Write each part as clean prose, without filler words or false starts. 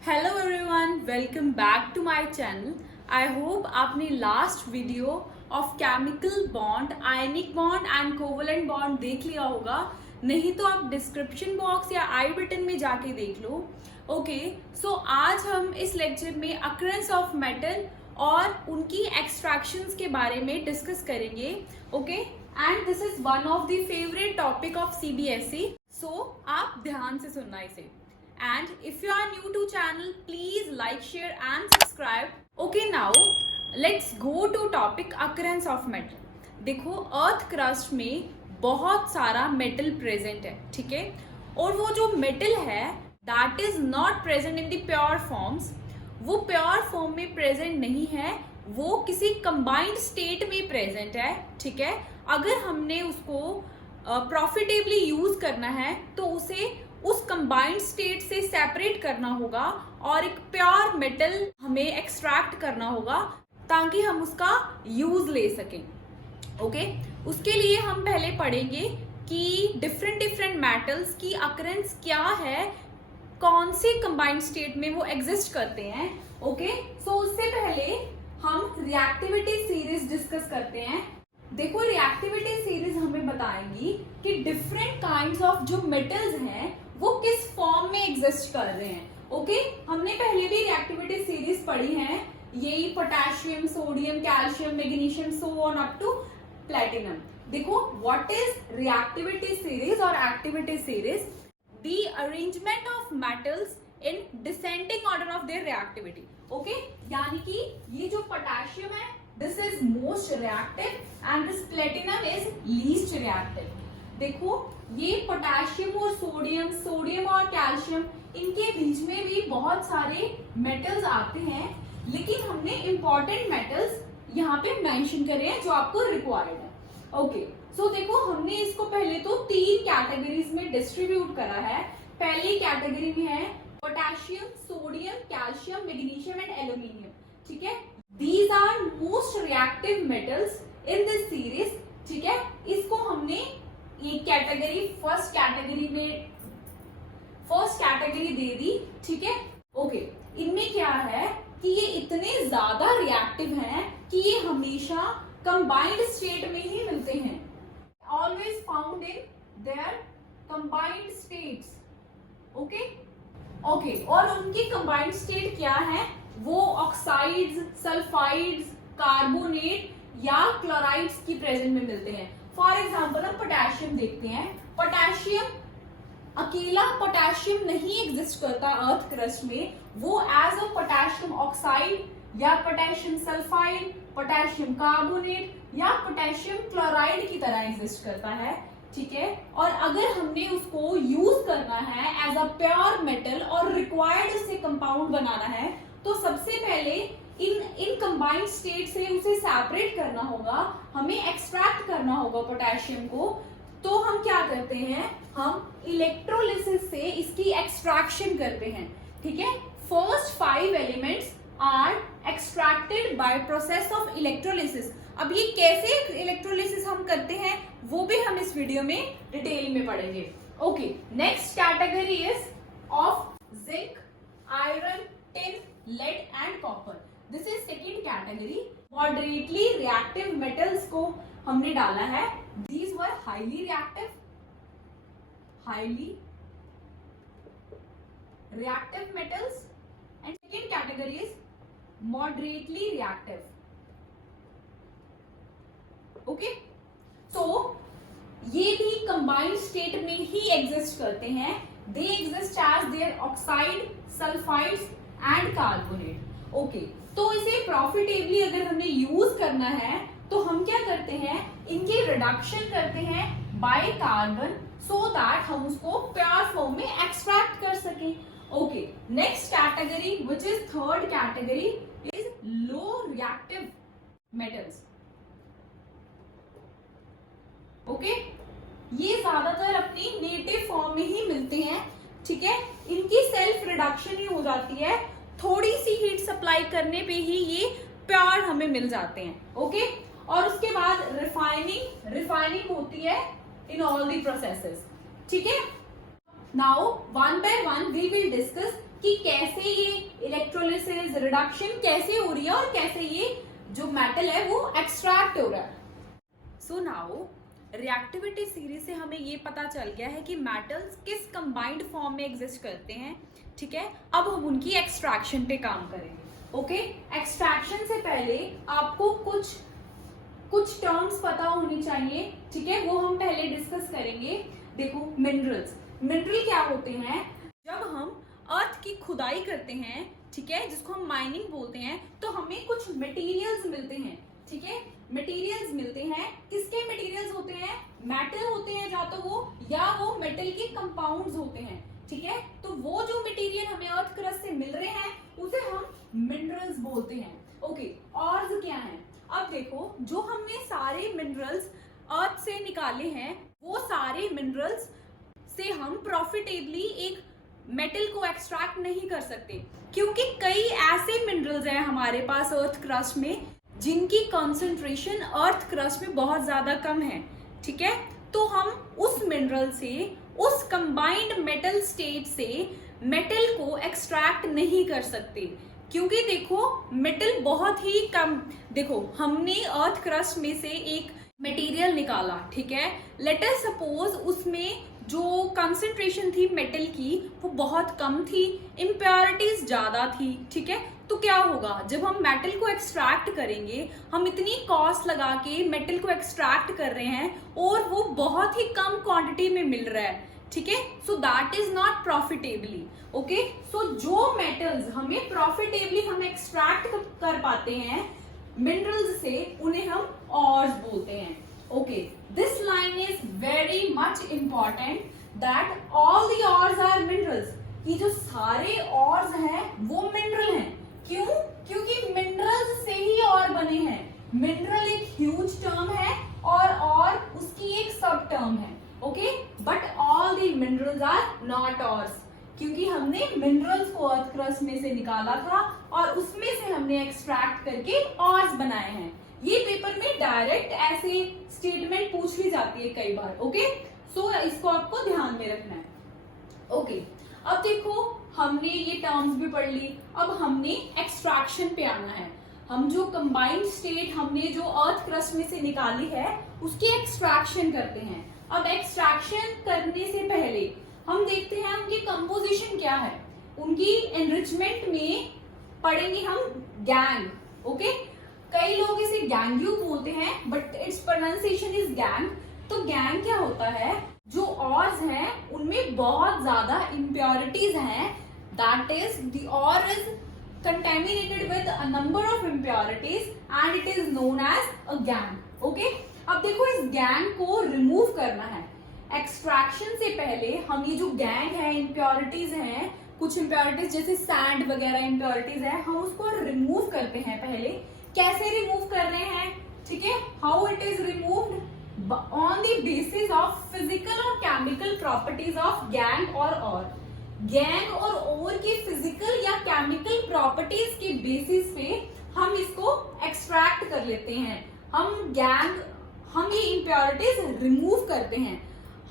Hello everyone, welcome back to my channel. I hope आपने last video of chemical bond, ionic bond and covalent bond देख लिया होगा। नहीं तो आप डिस्क्रिप्शन बॉक्स या आई बटन में जाके देख लो। ओके, सो आज हम इस लेक्चर में अकरेंस ऑफ मेटल और उनकी एक्सट्रैक्शंस के बारे में डिस्कस करेंगे। Okay, and this is one of the favourite topic of CBSE, so आप ध्यान से सुनना इसे। And if you are new to channel, please like, share and subscribe. Okay, now let's go to topic occurrence of metal. देखो, earth crust में बहुत सारा metal present है, ठीक है। और वो जो मेटल है that is not present in the pure forms, वो प्योर फॉर्म में प्रेजेंट नहीं है, वो किसी कंबाइंड स्टेट में प्रेजेंट है, ठीक है। अगर हमने उसको प्रॉफिटेबली यूज करना है तो उसे उस कंबाइंड स्टेट से सेपरेट करना होगा और एक प्योर मेटल हमें एक्सट्रैक्ट करना होगा ताकि हम उसका यूज ले सकें। ओके, उसके लिए हम पहले पढ़ेंगे कि डिफरेंट मेटल्स की अकरेंस क्या है, कौन से कंबाइंड स्टेट में वो एग्जिस्ट करते हैं। ओके, सो उससे पहले हम रिएक्टिविटी सीरीज डिस्कस करते हैं। देखो, रिएक्टिविटी सीरीज हमें बताएंगी कि डिफरेंट काइंड्स ऑफ जो मेटल्स हैं वो किस फॉर्म में एग्जिस्ट कर रहे हैं। ओके, हमने पहले भी रिएक्टिविटी सीरीज पढ़ी है, यही potassium, sodium, calcium, magnesium, so on up to platinum. देखो, व्हाट इज रिएक्टिविटी सीरीज और activity series? The arrangement of metals in descending order of their reactivity. Okay, यानी कि ये जो पोटेशियम है this is most reactive and this platinum is least reactive. देखो, ये potassium और सोडियम और कैल्शियम, इनके बीच में भी बहुत सारे मेटल्स आते हैं, लेकिन हमने इंपॉर्टेंट मेटल्स यहाँ पे मेंशन करे हैं जो आपको रिक्वायर्ड है। ओके, सो देखो, हमने इसको पहले तो 3 कैटेगरीज में डिस्ट्रीब्यूट करा है। पहली कैटेगरी में है potassium, sodium, calcium, magnesium and aluminium, ठीक है। These are most reactive metals in this series, ठीक है। इसको हमने एक कैटेगरी फर्स्ट कैटेगरी दे दी, ठीक है। ओके, इनमें क्या है कि ये इतने ज्यादा रिएक्टिव हैं कि ये हमेशा कंबाइंड स्टेट में ही मिलते हैं, always found in their combined states. Okay, और उनकी कंबाइंड स्टेट क्या है? वो ऑक्साइड्स, सल्फाइड्स, कार्बोनेट या क्लोराइड्स की प्रेजेंट में मिलते हैं। फॉर एग्जाम्पल हम पोटेशियम देखते हैं। पोटेशियम, अकेला पोटेशियम नहीं एग्जिस्ट करता अर्थ क्रस्ट में, वो एज अ पोटेशियम ऑक्साइड या पोटेशियम सल्फाइड, पोटेशियम कार्बोनेट या पोटेशियम क्लोराइड की तरह एग्जिस्ट करता है, ठीक है। और अगर हमने उसको यूज करना है एज अ प्योर मेटल और रिक्वायर्ड से कंपाउंड बनाना है तो सबसे पहले इन कंबाइंड स्टेट से उसे सेपरेट करना होगा, हमें एक्सट्रैक्ट करना होगा पोटेशियम को। तो हम क्या करते हैं? हम इलेक्ट्रोलिसिस से इसकी एक्सट्रैक्शन करते हैं, ठीक है। First 5 elements are extracted by process of electrolysis. अब ये कैसे इलेक्ट्रोलिसिस हम करते हैं वो भी हम इस वीडियो में डिटेल में पढ़ेंगे। Okay, next category is of zinc, iron, tin, lead and copper. This is second category. Moderately reactive metals को हमने डाला है। These were highly reactive metals and second category is moderately reactive. Okay, so ये भी combined state में ही exist करते हैं। They exist as their oxide, sulphides and carbonate. Okay, तो इसे प्रॉफिटेबली अगर हमें यूज करना है तो हम क्या करते हैं? इनकी रिडक्शन करते हैं बाय कार्बन सो दैट हम उसको प्योर फॉर्म में एक्सट्रैक्ट कर सकें। Okay, next category which is third category is low reactive metals. Okay, ये ज्यादातर अपनी नेटिव फॉर्म में ही मिलते हैं, ठीक है। इनकी सेल्फ रिडक्शन ही हो जाती है, थोड़ी सी हीट सप्लाई करने पे ही ये प्योर हमें मिल जाते हैं। ओके, और उसके बाद रिफाइनिंग होती है इन ऑल दी प्रोसेसेस, ठीक है। Now one by one we will discuss कि कैसे ये इलेक्ट्रोलिसिस रिडक्शन कैसे हो रही है और कैसे ये जो मेटल है वो एक्सट्रैक्ट हो रहा है। सो नाउ रिएक्टिविटी सीरीज से हमें ये पता चल गया है कि मेटल्स किस कंबाइंड फॉर्म में एग्जिस्ट करते हैं, ठीक है। अब हम उनकी एक्सट्रैक्शन पे काम करेंगे। ओके, एक्सट्रैक्शन से पहले आपको कुछ टर्म्स पता होनी चाहिए, ठीक है, वो हम पहले डिस्कस करेंगे। देखो, मिनरल क्या होते हैं? जब हम अर्थ की खुदाई करते हैं, ठीक है, जिसको हम माइनिंग बोलते हैं, तो हमें कुछ मटेरियल्स मिलते हैं, ठीक है, मटेरियल्स मिलते हैं। किसके मटेरियल्स होते हैं? मेटल होते हैं या तो वो, या वो मेटल के कंपाउंड्स होते हैं, ठीक है। तो वो जो मटेरियल हमें अर्थ क्रस्ट से मिल रहे हैं उसे हम मिनरल्स बोलते हैं। ओके, और क्या है? अब देखो, जो हमने सारे मिनरल्स अर्थ से निकाले हैं, वो सारे मिनरल्स से हम प्रॉफिटेबली एक मेटल को एक्सट्रैक्ट नहीं कर सकते, क्योंकि कई ऐसे मिनरल्स हैं हमारे पास अर्थ क्रस्ट में जिनकी कंसंट्रेशन अर्थ क्रस्ट में बहुत ज्यादा कम है, ठीक है। तो हम उस मिनरल से, उस कंबाइंड मेटल स्टेट से मेटल को एक्सट्रैक्ट नहीं कर सकते, क्योंकि देखो मेटल बहुत ही कम। देखो, हमने अर्थ क्रस्ट में से एक मटेरियल निकाला, ठीक है, लेट अस सपोज उसमें जो कंसंट्रेशन थी मेटल की वो बहुत कम थी, इम्प्योरिटीज ज्यादा थी, ठीक है। तो क्या होगा? जब हम मेटल को एक्सट्रैक्ट करेंगे, हम इतनी कॉस्ट लगा के मेटल को एक्सट्रैक्ट कर रहे हैं और वो बहुत ही कम क्वांटिटी में मिल रहा है, ठीक है। So that is not profitably. Okay, so जो मेटल्स हमें प्रॉफिटेबली हम एक्सट्रैक्ट कर पाते हैं मिनरल्स से, उन्हें हम ऑर्स बोलते हैं। Okay, this line is very much important that all the ores are minerals. ये जो सारे ऑर्स हैं वो मिनरल हैं। क्यों? क्योंकि मिनरल्स से ही और बने हैं। मिनरल एक ह्यूज टर्म है और उसकी एक सब टर्म है। Okay, but all the minerals are not ores, क्योंकि हमने मिनरल्स को अर्थ क्रस्ट में से निकाला था और उसमें से हमने एक्सट्रैक्ट करके ऑर्स बनाए हैं। ये पेपर में डायरेक्ट ऐसे स्टेटमेंट पूछ ली जाती है कई बार। ओके, सो इसको आपको ध्यान में रखना है। ओके, अब देखो, हमने ये टर्म्स भी पढ़ ली, अब हमने एक्सट्रैक्शन पे आना है। हम जो कंबाइंड स्टेट हमने जो अर्थ क्रस्ट में से निकाली है उसकी एक्सट्रैक्शन करते हैं। अब एक्सट्रैक्शन करने से पहले हम देखते हैं उनकी कंपोजिशन क्या है। उनकी एनरिचमेंट में पढ़ेंगे हम गैंग। ओके, कई लोग इसे गैंग्यू बोलते हैं but it's pronunciation is gang. तो गैंग क्या होता है? जो ऑर्स हैं उनमें बहुत ज्यादा इम्प्योरिटीज हैं, that is the or is contaminated with a number of impurities and it is known as a gang. Okay? अब देखो, इस गैंग को रिमूव करना है। एक्सट्रैक्शन से पहले हम ये जो गैंग है, इम्प्योरिटीज हैं, कुछ इम्प्योरिटीज जैसे सैंड वगैरह इम्प्योरिटीज है, हम उसको रिमूव करते हैं। पहले कैसे रिमूव कर रहे हैं? ठीक है, how it is removed on the basis of physical और केमिकल प्रॉपर्टीज ऑफ गैंग और गैंग और ओर की फिजिकल या केमिकल प्रॉपर्टीज के बेसिस पे हम इसको एक्सट्रैक्ट कर लेते हैं। हम ये इम्प्योरिटीज रिमूव करते हैं।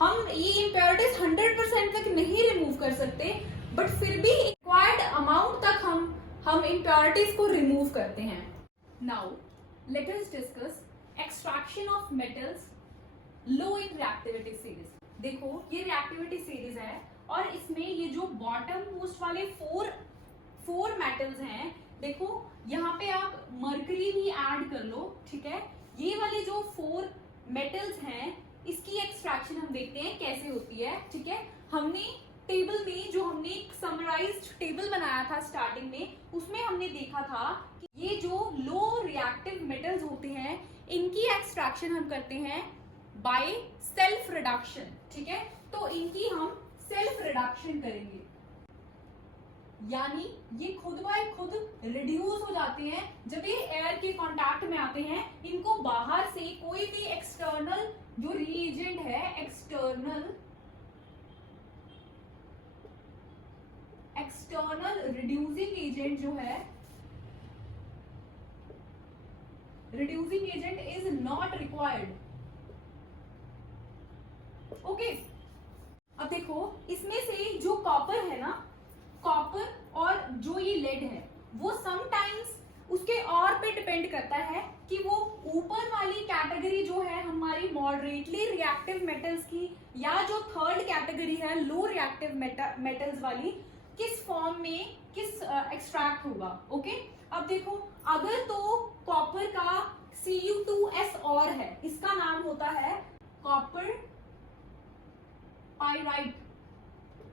हम ये इम्प्योरिटीज 100% तक नहीं रिमूव कर सकते, बट फिर भी रिक्वायर्ड अमाउंट तक हम इम्प्योरिटीज को रिमूव करते हैं। Now let us discuss extraction of metals low in reactivity series. देखो, ये रिएक्टिविटी सीरीज है और इसमें ये जो बॉटम मोस्ट वाले फोर मेटल्स हैं, देखो यहाँ पे आप मरकरी भी ऐड कर लो, ठीक है। ये वाले जो 4 मेटल्स हैं इसकी एक्सट्रैक्शन हम देखते हैं कैसे होती है, ठीक है। हमने टेबल में जो हमने एक समराइज्ड टेबल बनाया था स्टार्टिंग में, उसमें हमने देखा था कि ये जो लो रिएक्टिव मेटल्स होते हैं इनकी एक्सट्रैक्शन हम करते हैं बाय सेल्फ रिडक्शन, ठीक है। तो इनकी हम सेल्फ रिडक्शन करेंगे, यानी ये खुद बाय खुद रिड्यूस हो जाते हैं। जब ये एयर के कांटेक्ट में आते हैं, इनको बाहर से कोई भी एक्सटर्नल जो रिएजेंट है, एक्सटर्नल रिड्यूसिंग एजेंट जो है, reducing agent is not required. Okay, अब देखो इसमें से जो कॉपर है ना, कॉपर और जो ये लेड है वो समटाइम्स उसके और पे डिपेंड करता है कि वो ऊपर वाली कैटेगरी जो है हमारी मॉडरेटली रिएक्टिव मेटल्स की, या जो थर्ड कैटेगरी है लो रिएक्टिव मेटल्स वाली, किस फॉर्म में किस एक्सट्रैक्ट होगा। ओके, अब देखो अगर तो कॉपर का Cu2S और है, इसका नाम होता है कॉपर पाइराइट।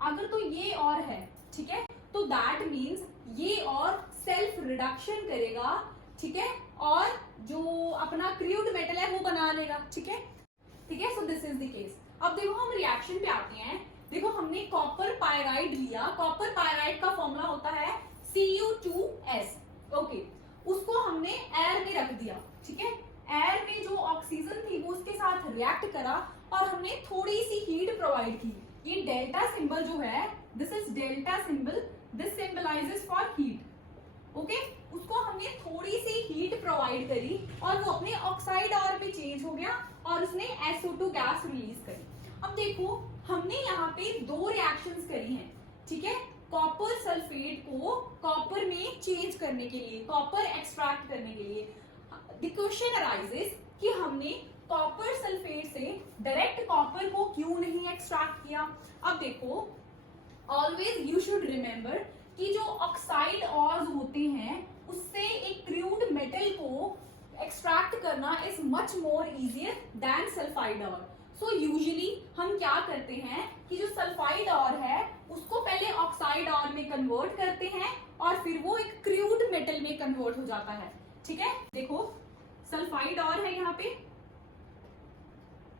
अगर तो ये और है, ठीक है, तो दैट मीन्स ये और सेल्फ रिडक्शन करेगा, ठीक है, और जो अपना क्रूड मेटल है वो बना लेगा। ठीक है, ठीक है, so this is the case. अब देखो हम रिएक्शन पे आते हैं। देखो हमने कॉपर पाइराइड लिया, कॉपर पाइराइड का फॉर्मूला होता है Cu2S। ओके, उसको हमने एयर में रख दिया, ठीक है, एयर में जो ऑक्सीजन थी वो उसके साथ रिएक्ट करा और हमने थोड़ी सी हीट प्रोवाइड की। ये डेल्टा सिंबल जो है, this is delta symbol, this symbolizes for heat. Okay, उसको हमने थोड़ी सी हीट प्रोवाइड करी और वो अपने ऑक्साइड और में चेंज हो गया और उसने SO2 गैस रिलीज करी। अब देखो हमने यहाँ पे दो रिएक्शंस करी हैं, ठीक है, कॉपर सल्फेट को कॉपर में चेंज करने के लिए, कॉपर एक्सट्रैक्ट करने के लिए। द क्वेश्चन अराइजेस कि हमने कॉपर सल्फेट से डायरेक्ट कॉपर को क्यों नहीं एक्सट्रैक्ट किया। अब देखो ऑलवेज यू शुड रिमेम्बर कि जो ऑक्साइड ऑर्स होते हैं उससे एक क्रूड मेटल को एक्सट्रैक्ट करना is much more easier than sulphide or. So usually हम क्या करते हैं कि जो सल्फाइड ऑर है उसको पहले ऑक्साइड ऑर में कन्वर्ट करते हैं और फिर वो एक क्रूड मेटल में कन्वर्ट हो जाता है। ठीक है, देखो सल्फाइड ऑर है यहाँ पे,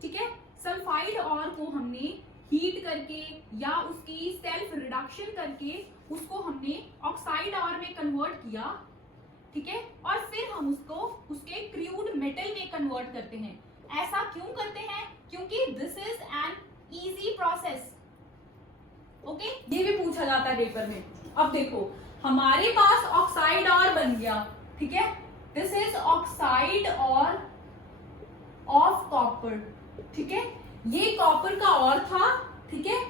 ठीक है, सल्फाइड ऑर को हमने हीट करके या उसकी सेल्फ रिडक्शन करके उसको हमने ऑक्साइड ऑर में कन्वर्ट किया, ठीक है, और फिर हम उसको उसके क्रूड मेटल में कन्वर्ट करते हैं। ऐसा क्यों करते हैं? क्योंकि this is an easy process. Okay, ये भी पूछा जाता है पेपर में। अब देखो हमारे पास ऑक्साइड ऑर बन गया, ठीक है, this is oxide or of copper, ठीक है, ये कॉपर का और था, ठीक है,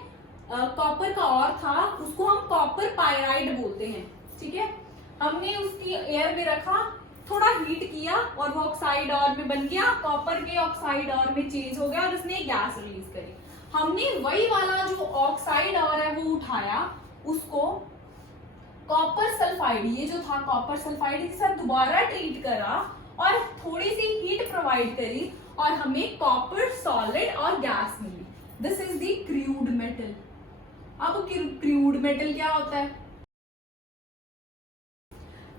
कॉपर का और था, उसको हम कॉपर पाइराइड बोलते हैं। ठीक है, हमने उसकी एयर में रखा, थोड़ा हीट किया और वो ऑक्साइड और में बन गया, कॉपर के ऑक्साइड और में चेंज हो गया और उसने गैस रिलीज करी। हमने वही वाला जो ऑक्साइड और है वो उठाया, उसको कॉपर सल्फाइड, ये जो था कॉपर सल्फाइड के साथ दोबारा ट्रीट करा और थोड़ी सी हीट प्रोवाइड करी और हमें कॉपर सॉलिड और गैस मिली। This is the crude metal. अब क्रूड मेटल क्या होता है?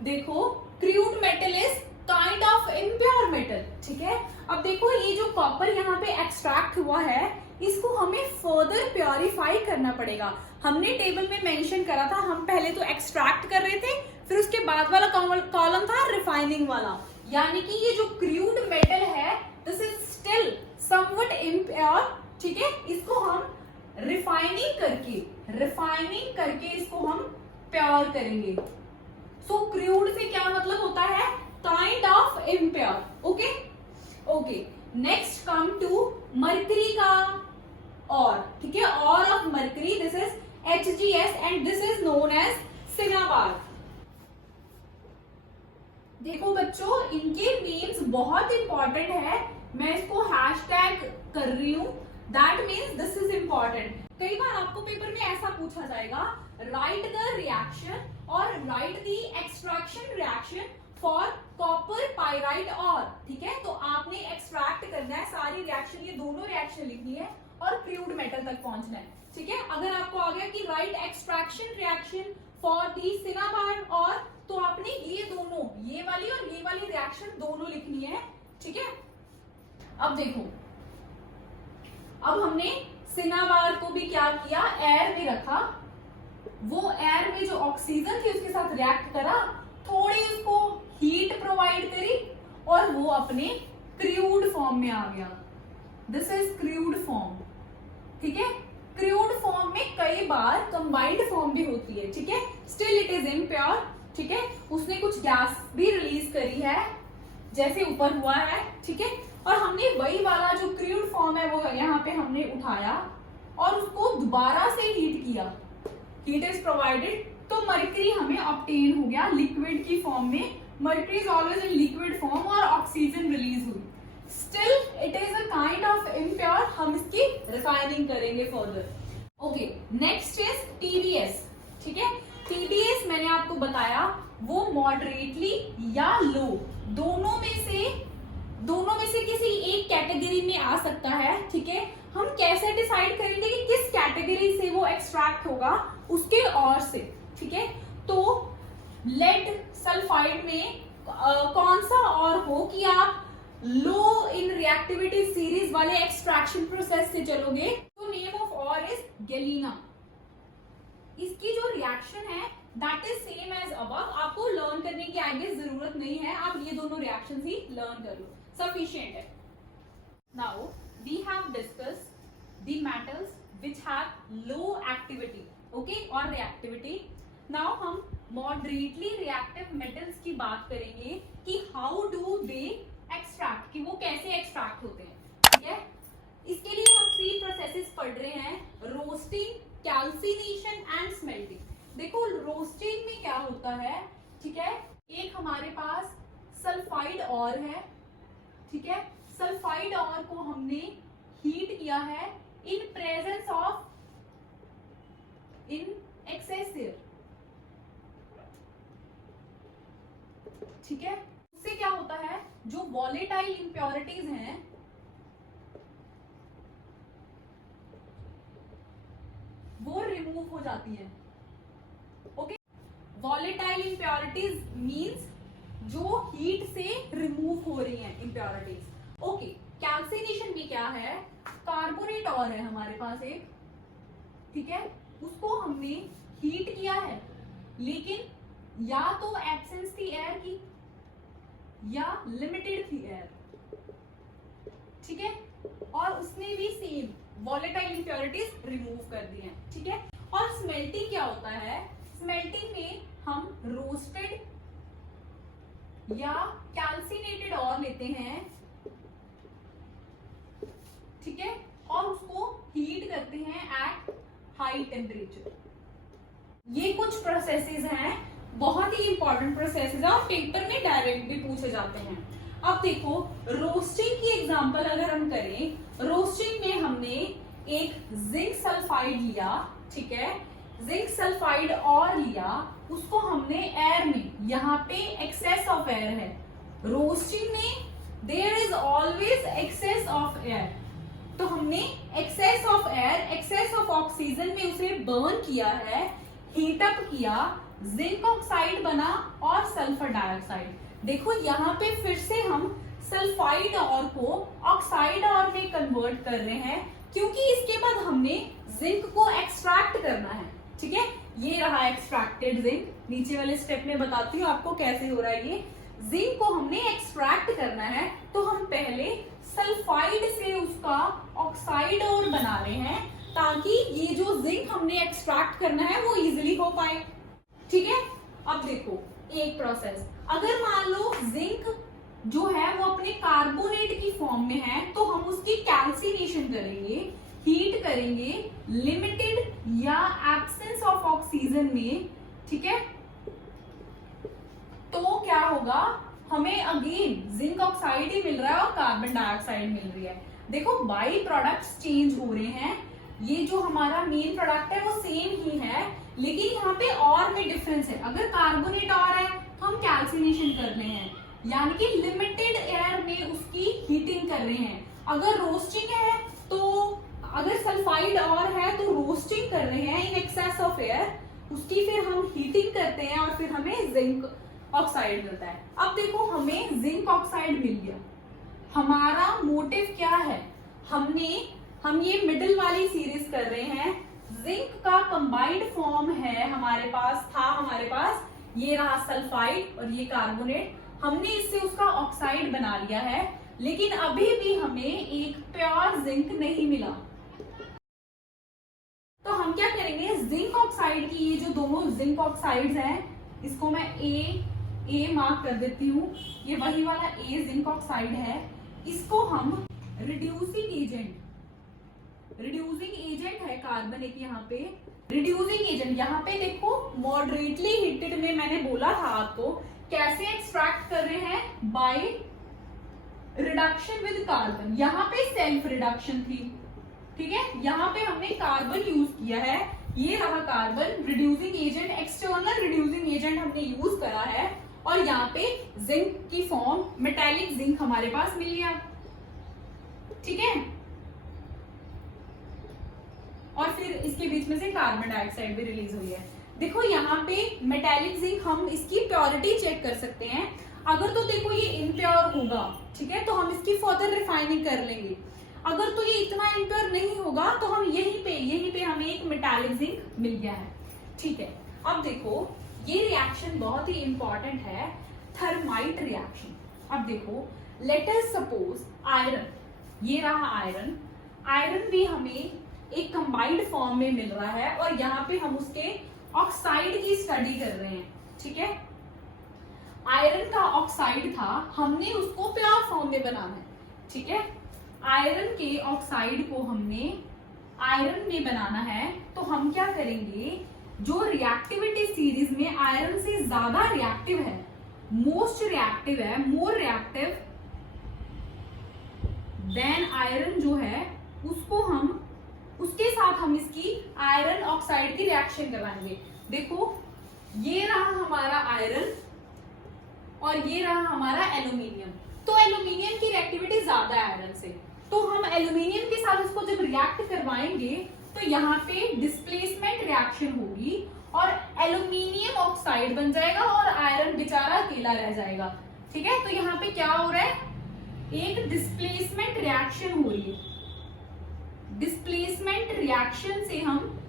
देखो crude metal is kind of impure metal, ठीक है। अब देखो ये जो कॉपर यहाँ पे एक्सट्रैक्ट हुआ है इसको हमें फर्दर प्योरीफाई करना पड़ेगा। हमने टेबल में मेंशन करा था, हम पहले तो एक्सट्रैक्ट कर रहे थे, फिर उसके बाद वाला कॉलम था रिफाइनिंग वाला, यानी कि ये जो क्रूड मेटल है this is still somewhat impure, ठीक है, इसको हम रिफाइनिंग करके इसको हम प्योर करेंगे। सो क्रूड से क्या मतलब होता है? Kind of impure. Okay okay, next come to mercury का और, ठीक है, ore of mercury, this is HGS and this is known as cinnabar. देखो बच्चों इनके नेम्स बहुत इंपॉर्टेंट है, मैं इसको हैशटैग कर रही हूं, that means this is important. कई बार आपको पेपर में ऐसा पूछा जाएगा, राइट द रिएक्शन और write the extraction reaction for copper pyrite और, ठीक है, तो आपने एक्सट्रैक्ट करना है सारी रिएक्शन, ये दोनों रिएक्शन लिखनी है और क्रूड मेटल तक पहुंचना है। ठीक है, अगर आपको आ गया कि right extraction reaction for the cinnabar और, तो आपने ये दोनों, ये वाली और ये वाली रिएक्शन दोनों लिखनी है। ठीक है, अब देखो अब हमने सिनाबार को भी क्या किया, एयर में रखा, वो एयर में जो ऑक्सीजन थी उसके साथ रिएक्ट करा, थोड़ी उसको हीट प्रोवाइड करी और वो अपने क्रूड फॉर्म में आ गया। दिस इज क्रूड फॉर्म, ठीक है। क्रूड फॉर्म में कई बार कंबाइंड फॉर्म भी होती है, ठीक है, स्टिल इट इज इम्प्योर, ठीक है, उसने कुछ गैस भी रिलीज करी है जैसे ऊपर हुआ है, ठीक है, और हमने वही वाला जो क्रूड फॉर्म है वो यहाँ पे हमने उठाया, और उसको दोबारा से हीट किया, हीट इज प्रोवाइडेड, तो मर्क्यूरी हमें ऑब्टेन हो गया लिक्विड की फॉर्म में। Mercury is always in liquid form और ऑक्सीजन रिलीज हुई। Still it is a kind of impure, हम इसकी रिफाइनिंग करेंगे further. Okay, next is TdS। ठीक है, TdS मैंने आपको बताया वो मॉडरेटली या लो दोनों में से किसी एक कैटेगरी में आ सकता है। ठीक है, हम कैसे डिसाइड करेंगे कि किस कैटेगरी से वो एक्सट्रैक्ट होगा, उसके और से। ठीक है, तो लेड सल्फाइड में कौन सा और हो कि आप लो इन रिएक्टिविटी सीरीज वाले एक्सट्रैक्शन प्रोसेस से चलोगे, तो name of ore is galena. इसकी जो रिएक्शन है that is same as above. आपको लर्न करने की आई गेस जरूरत नहीं है, आप ये दोनों रिएक्शंस ही लर्न कर लो, सफिशिएंट है। Now we have discussed the metals which have low activity, okay, और रिएक्टिविटी। नाउ हम मॉडरेटली रिएक्टिव मेटल्स की बात करेंगे कि हाउ डू दे एक्सट्रैक्ट, कि वो कैसे एक्सट्रैक्ट होते हैं। ठीक है, इसके लिए हम 3 प्रोसेसेस पढ़ रहे हैं, रोस्टिंग, कैल्सिनेशन एंड स्मेल्टिंग। देखो रोस्टिंग में क्या होता है, ठीक है, एक हमारे पास सल्फाइड और है। ठीक है, सल्फाइड और को हमने हीट किया है in presence of in excess air. ठीक है, उससे क्या होता है, जो वॉलेटाइल इंप्योरिटीज हैं वो रिमूव हो जाती है। ओके, वॉलेटाइल इंप्योरिटीज मींस जो हीट से रिमूव हो रही हैं इंप्योरिटीज। ओके, कैल्सिनेशन में क्या है, कार्बोनेट और है हमारे पास एक। ठीक है, उसको हमने हीट किया है, लेकिन या तो एब्सेंस थी एयर की या लिमिटेड थी एयर। ठीक है, और उसने भी सेम वॉलेटाइल इंप्योरिटीज रिमूव कर दी हैं। ठीक है, और स्मेल्टिंग क्या होता है, स्मेल्टिंग में हम रोस्टेड या कैल्सिनेटेड और लेते हैं। ठीक है, और उसको हीट करते हैं एट हाई टेम्परेचर। ये कुछ प्रोसेसेस हैं, बहुत ही इंपॉर्टेंट प्रोसेसेस है और पेपर में डायरेक्ट भी पूछे जाते हैं। अब देखो रोस्टिंग की एग्जांपल अगर हम करें, रोस्टिंग में हमने एक जिंक सल्फाइड लिया। ठीक है, जिंक सल्फाइड और लिया, उसको हमने एयर में, यहाँ पे एक्सेस ऑफ एयर है, रोस्टिंग में there is always excess of air, तो हमने excess of air, excess of oxygen में उसे बर्न किया है, हीट अप किया, जिंक ऑक्साइड बना और सल्फर डाइऑक्साइड। देखो यहाँ पे फिर से हम सल्फाइड और को ऑक्साइड और में कन्वर्ट कर रहे हैं, क्योंकि इसके बाद हमने जिंक को एक्सट्रैक्ट करना है। ठीक है, ये रहा एक्सट्रैक्टेड जिंक, नीचे वाले स्टेप में बताती हूँ आपको कैसे हो रहा है। ये जिंक को हमने एक्सट्रैक्ट करना है, तो हम पहले सल्फाइड से उसका ऑक्साइड और बना रहे हैं, ताकि ये जो जिंक हमने एक्सट्रैक्ट करना है वो इजिली हो पाए। ठीक है, अब देखो एक प्रोसेस, अगर मान लो जिंक जो है वो अपने कार्बोनेट की फॉर्म में है, तो हम उसकी कैल्सिनेशन करेंगे, हीट करेंगे लिमिटेड या एब्सेंस ऑफ ऑक्सीजन में। ठीक है, तो क्या होगा, हमें अगेन जिंक ऑक्साइड ही मिल रहा है और कार्बन डाइऑक्साइड मिल रही है। देखो बाई प्रोडक्ट्स चेंज हो रहे हैं, ये जो हमारा मेन प्रोडक्ट है वो सेम ही है, लेकिन यहाँ पे और में डिफरेंस है। अगर कार्बोनेट और है तो हम कैल्सिनेशन कर रहे हैं, यानी कि लिमिटेड एयर में उसकी हीटिंग कर रहे हैं। अगर रोस्टिंग है तो, अगर सल्फाइड और है तो रोस्टिंग कर रहे हैं इन एक्सेस ऑफ एयर, उसकी फिर हम हीटिंग करते हैं और फिर हमें जिंक ऑक्साइड मिलता है। अब देखो हमें जिंक ऑक्साइड मिल गया, हमारा मोटिव क्या है, हम ये मिडिल वाली सीरीज कर रहे हैं, जिंक का कंबाइंड फॉर्म है हमारे पास, ये रहा सल्फाइड और ये कार्बोनेट, हमने इससे उसका ऑक्साइड बना लिया है, लेकिन अभी भी हमें एक प्योर जिंक नहीं मिला। तो हम क्या करेंगे, जिंक ऑक्साइड की ये जो दोनों जिंक ऑक्साइड्स हैं, इसको मैं ए मार्क कर देती हूँ, ये वही वाला ए जिंक ऑक्साइड है, इसको हम रिड्यूसिंग एजेंट रिड्यूसिंग एजेंट है कार्बन एक यहाँ पे, रिड्यूसिंग एजेंट यहाँ पे देखो मॉडरेटली हीटेड में मैंने बोला था आपको कैसे एक्सट्रैक्ट कर रहे हैं, बाय रिडक्शन विद कार्बन। यहाँ पे सेल्फ रिडक्शन थी, ठीक है, यहाँ पे हमने कार्बन यूज किया है, ये रहा carbon, reducing agent, external reducing agent हमने यूज करा है, और यहाँ पे जिंक की फॉर्म मेटेलिक जिंक हमारे पास मिल गया, ठीक है, और फिर इसके बीच में से कार्बन डाइऑक्साइड भी रिलीज हुई है। देखो यहाँ पे मेटेलिक जिंक हम इसकी प्योरिटी चेक कर सकते हैं, अगर तो देखो ये इम्प्योर होगा, ठीक है, तो हम इसकी फर्दर रिफाइनिंग कर लेंगे, अगर तो ये इतना इम्प्योर नहीं होगा तो हम यहीं पे हमें एक मेटालिक जिंक मिल गया है, ठीक है। अब देखो ये रिएक्शन बहुत ही इंपॉर्टेंट है, थर्माइट रिएक्शन। अब देखो लेट अस सपोज आयरन, ये रहा आयरन, आयरन भी हमें एक कंबाइंड फॉर्म में मिल रहा है और यहाँ पे हम उसके ऑक्साइड की स्टडी कर रहे हैं, ठीक है। आयरन का ऑक्साइड था, हमने उसको प्योर फॉर्म में बनाना है, ठीक है। आयरन के ऑक्साइड को हमने आयरन में बनाना है, तो हम क्या करेंगे, जो रिएक्टिविटी सीरीज में आयरन से ज्यादा रिएक्टिव है, मोस्ट रिएक्टिव है, मोर रिएक्टिव देन आयरन जो है, उसको हम उसके साथ हम इसकी आयरन ऑक्साइड की रिएक्शन करवाएंगे। देखो ये रहा हमारा आयरन और ये रहा हमारा एल्यूमिनियम, तो एल्यूमिनियम की रिएक्टिविटी ज्यादा है आयरन से, तो हम एल्यूमिनियम के साथ उसको जब रिएक्ट करवाएंगे तो यहाँ पे डिस्प्लेसमेंट रिएक्शन होगी और एल्यूमिनियम ऑक्साइड बन जाएगा और आयरन बेचारा अकेला रह जाएगा, ठीक है। तो यहाँ पे क्या हो रहा है, एक डिस्प्लेसमेंट रिएक्शन हो रही है, डिस्प्लेसमेंट रिएक्शन से हम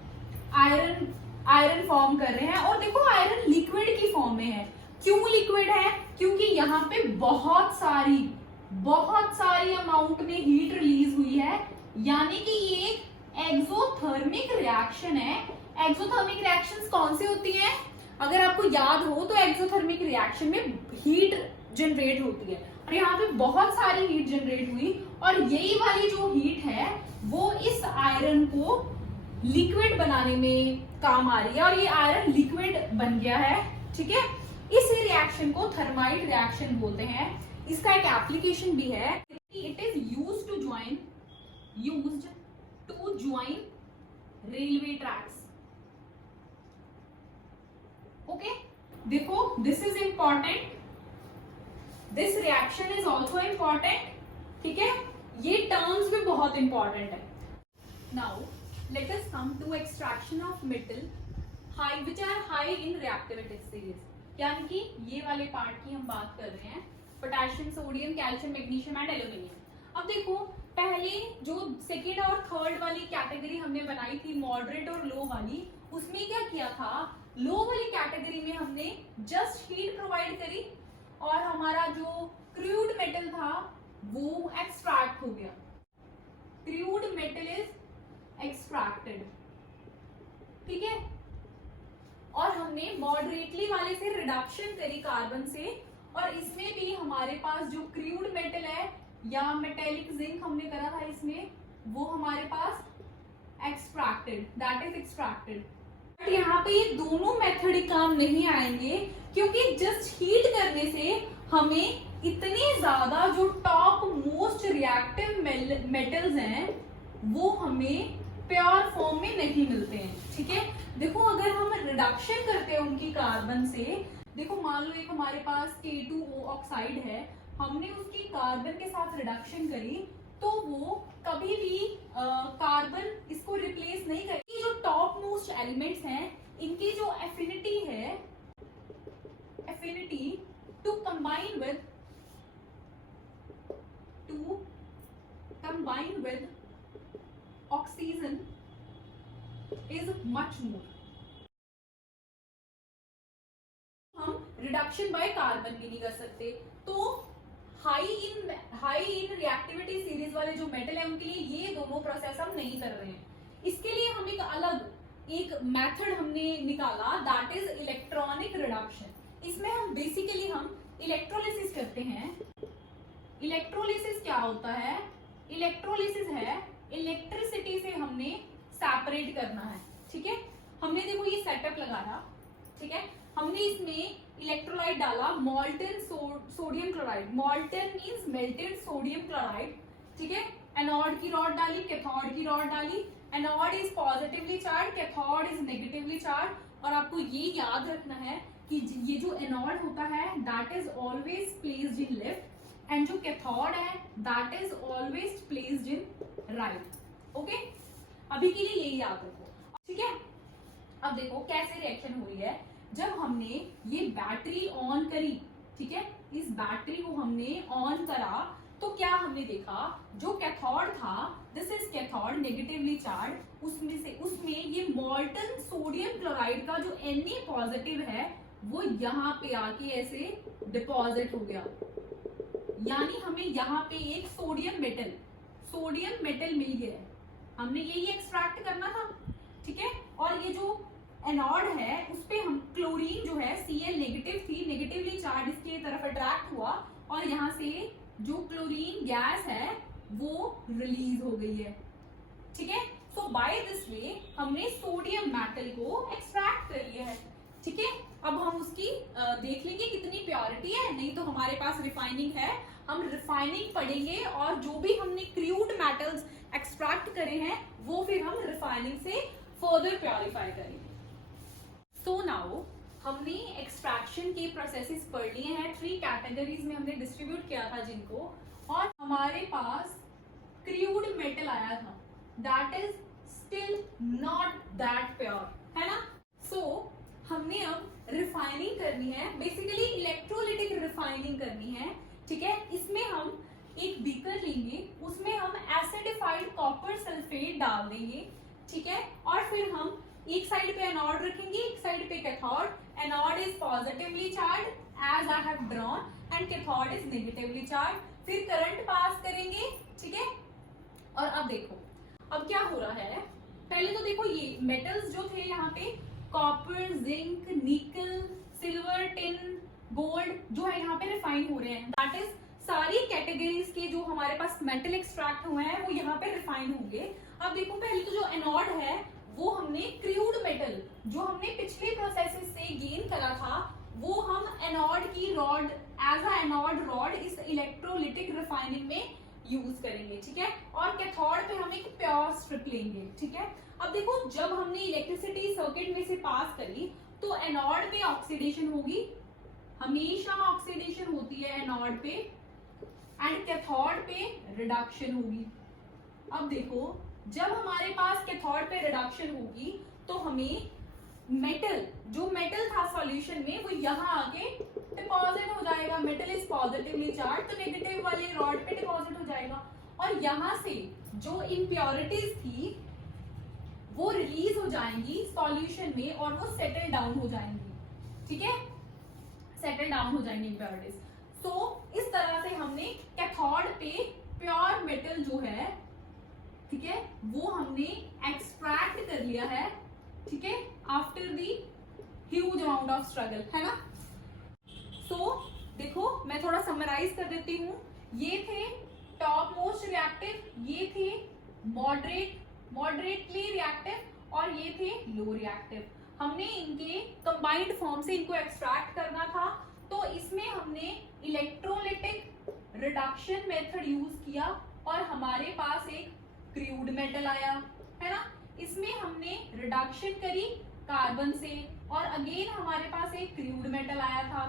आयरन फॉर्म कर रहे हैं, और देखो आयरन लिक्विड की फॉर्म में है, क्यों लिक्विड है, क्योंकि यहाँ पे बहुत सारी अमाउंट में हीट रिलीज हुई है, यानी कि ये एक एक्सोथर्मिक रिएक्शन है। एक्सोथर्मिक रिएक्शंस कौन से होती हैं, अगर आपको याद हो तो एक्सोथर्मिक रिएक्शन में हीट जनरेट होती है, और यहाँ पे बहुत सारी हीट जनरेट हुई, और यही वाली जो हीट है वो इस आयरन को लिक्विड बनाने में काम आ रही है, और ये आयरन लिक्विड बन गया है, ठीक है। इस रिएक्शन को थर्माइट रिएक्शन बोलते हैं। इसका एक एप्लीकेशन भी है, it is used to join railway tracks, okay. देखो this is important, this reaction is also important, ठीक है, ये टर्म्स भी बहुत इंपॉर्टेंट है। Now let us come to extraction of metal high which are high in reactivity series, यानी कि ये वाले पार्ट की हम बात कर रहे हैं, potassium, sodium, calcium, magnesium and aluminium. अब देखो पहले जो सेकेंड और थर्ड वाली कैटेगरी हमने बनाई थी, मॉडरेट और लो वाली, उसमें क्या किया था, लो वाली कैटेगरी में हमने जस्ट हीट प्रोवाइड करी और हमारा जो क्रूड मेटल था वो एक्सट्रैक्ट हो गया, क्रूड मेटल इज एक्सट्रैक्टेड, ठीक है। और हमने मॉडरेटली वाले से रिडक्शन करी कार्बन से, और इसमें भी हमारे पास जो क्रूड मेटल है या मेटेलिक जिंक हमने करा था इसमें, वो हमारे पास extracted, that is extracted. But यहाँ पे ये दोनों मेथड ही काम नहीं आएंगे, क्योंकि जस्ट हीट करने से हमें इतने ज्यादा जो टॉप मोस्ट रिएक्टिव मेटल्स हैं वो हमें प्योर फॉर्म में नहीं मिलते हैं, ठीक है। देखो अगर हम रिडक्शन करते हैं उनकी कार्बन से, देखो मान लो एक हमारे पास K2O ऑक्साइड है, हमने उसकी कार्बन के साथ रिडक्शन करी, तो वो कभी भी कार्बन इसको रिप्लेस नहीं करेगी। जो टॉप मोस्ट एलिमेंट्स हैं इनकी जो एफिनिटी है, affinity to combine with oxygen is much more. हम रिडक्शन बाय कार्बन भी नहीं कर सकते, तो हाई इन रिएक्टिविटी सीरीज वाले जो मेटल है उनके लिए ये दोनों प्रोसेस हम नहीं कर रहे हैं। इसके लिए हम एक अलग एक मेथड हमने निकाला, दैट इज इलेक्ट्रॉनिक रिडक्शन। इसमें हम बेसिकली हम इलेक्ट्रोलिसिस करते हैं। इलेक्ट्रोलिसिस क्या होता है, इलेक्ट्रोलिसिस है इलेक्ट्रिसिटी से हम सेपरेट करना है। ठीक है, हमने देखो ये सेटअप लगाया, ठीक है, हमने इसमें इलेक्ट्रोलाइट डाला, मॉल्टन sodium chloride, मॉल्टन means melted sodium chloride, ठीक है, एनोड की रॉड डाली, कैथोड की रॉड डाली, anode is positively charge, cathode is negatively charge. और आपको ये याद रखना है कि ये जो एनोड होता है that is always placed in left and जो कैथोड है that is always placed in right. Okay, अभी के लिए यही याद रखो, ठीक है। अब देखो कैसे रिएक्शन हो रही है। जब हमने ये बैटरी ऑन करी, ठीक है, इस बैटरी को हमने ऑन करा तो क्या हमने देखा, जो कैथोड था, this is cathode negatively charge, उसमें ये मॉल्टन सोडियम क्लोराइड का जो Na पॉजिटिव है वो यहाँ पे आके ऐसे डिपॉजिट हो गया, यानी हमें यहाँ पे एक सोडियम मेटल मिल गया है। हमने यही एक्सट्रैक्ट करना था, ठीक है। और ये जो एनोड है उस पे हम क्लोरीन जो है Cl नेगेटिव थी, नेगेटिवली चार्ज इसकी तरफ अट्रैक्ट हुआ और यहाँ से जो क्लोरीन गैस है वो रिलीज हो गई है, ठीक है। सो बाय दिस वे हमने सोडियम मेटल को एक्सट्रैक्ट कर लिया है, ठीक है। अब हम उसकी देख लेंगे कितनी प्योरिटी है, नहीं तो हमारे पास रिफाइनिंग है, हम रिफाइनिंग पढ़ेंगे और जो भी हमने क्रूड मेटल्स एक्सट्रैक्ट करे हैं वो फिर हम रिफाइनिंग से फर्दर प्योरीफाई करेंगे। सो नाउ हमने एक्सट्रैक्शन के प्रोसेसेस पढ़ लिए हैं, 3 कैटेगरीज में हमने डिस्ट्रीब्यूट किया था जिनको, और हमारे पास क्रूड मेटल आया था that is still not that pure, है ना। सो हमने अब रिफाइनिंग करनी है, बेसिकली इलेक्ट्रोलिटिक रिफाइनिंग करनी है, ठीक है। इसमें हम एक बीकर लेंगे, उसमें हम एसिडिफाइड कॉपर सल्फेट डाल देंगे, ठीक है। और फिर हम एक साइड पे एनोड रखेंगे, एक साइड पे cathode. Anode is positively charge as I have drawn and cathode is negatively charge. फिर करंट पास करेंगे, ठीक है। और अब देखो अब क्या हो रहा है, पहले तो देखो ये मेटल्स जो थे यहाँ पे कॉपर, जिंक, निकल, सिल्वर, टिन, गोल्ड जो है यहाँ पे रिफाइन हो रहे हैं, दैट इज सारी कैटेगरीज के जो हमारे पास मेटल एक्सट्रैक्ट हुए हैं वो यहाँ पे रिफाइन होंगे। अब देखो पहले तो जो एनोड है वो हमने क्रूड मेटल जो हमने पिछले प्रोसेसेस से गेन करा था वो हम एनोड की rod as a anode rod इस इलेक्ट्रोलिटिक रिफाइनिंग में यूज करेंगे, ठीक है। और कैथोड पे हम एक प्योर स्ट्रिप लेंगे, ठीक है। अब देखो जब हमने इलेक्ट्रिसिटी सर्किट में से पास करी तो एनोड पे ऑक्सीडेशन होगी, हमेशा ऑक्सीडेशन होती है एनोड पे, एंड कैथोड पे रिडक्शन होगी। अब देखो जब हमारे पास कैथोड पे रिडक्शन होगी तो हमें मेटल जो मेटल था सॉल्यूशन में वो यहाँ आके डिपॉजिट हो जाएगा, मेटल इज पॉजिटिवली चार्ज तो नेगेटिव वाले रॉड पे डिपॉजिट हो जाएगा, और यहाँ से जो इम्प्योरिटीज थी वो रिलीज हो जाएंगी सॉल्यूशन में और वो सेटल डाउन हो जाएंगी, ठीक है, सेटल डाउन हो जाएंगी इम्प्योरिटीज। तो इस तरह से हमने कैथोड पे प्योर मेटल जो है, ठीक है, वो हमने एक्सट्रैक्ट कर लिया है, ठीक है, after the huge amount of struggle, है ना। सो देखो मैं थोड़ा समराइज कर देती हूँ, ये थे टॉप मोस्ट रिएक्टिव, ये थे मॉडरेटली रिएक्टिव और ये थे लो रिएक्टिव। हमने इनके कंबाइंड फॉर्म से इनको एक्सट्रैक्ट करना था, तो इसमें हमने इलेक्ट्रोलिटिक रिडक्शन मेथड यूज किया और हमारे पास एक क्रूड मेटल आया, है ना। इसमें हमने रिडक्शन करी कार्बन से और अगेन हमारे पास एक क्रूड मेटल आया था,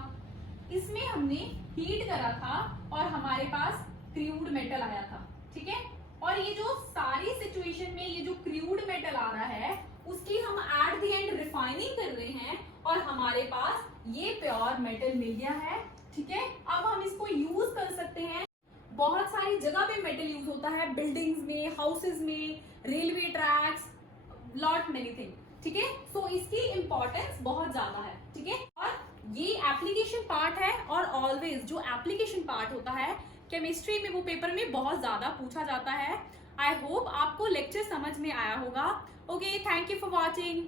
इसमें हमने हीट करा था और हमारे पास क्रूड मेटल आया था, ठीक है। और ये जो सारी सिचुएशन में ये जो क्रूड मेटल आ रहा है उसकी हम एट द एंड रिफाइनिंग कर रहे हैं और हमारे पास ये प्योर मेटल मिल गया है, ठीक है। अब हम इसको यूज कर सकते हैं, बहुत सारी जगह पे मेटल यूज होता है, बिल्डिंग्स में, हाउसेज में, railway tracks, lot many thing, ठीक है। सो इसकी इंपॉर्टेंस बहुत ज्यादा है, ठीक है। और ये एप्लीकेशन पार्ट है और ऑलवेज जो एप्लीकेशन पार्ट होता है केमिस्ट्री में वो पेपर में बहुत ज्यादा पूछा जाता है। आई होप आपको लेक्चर समझ में आया होगा। Okay, thank you for watching.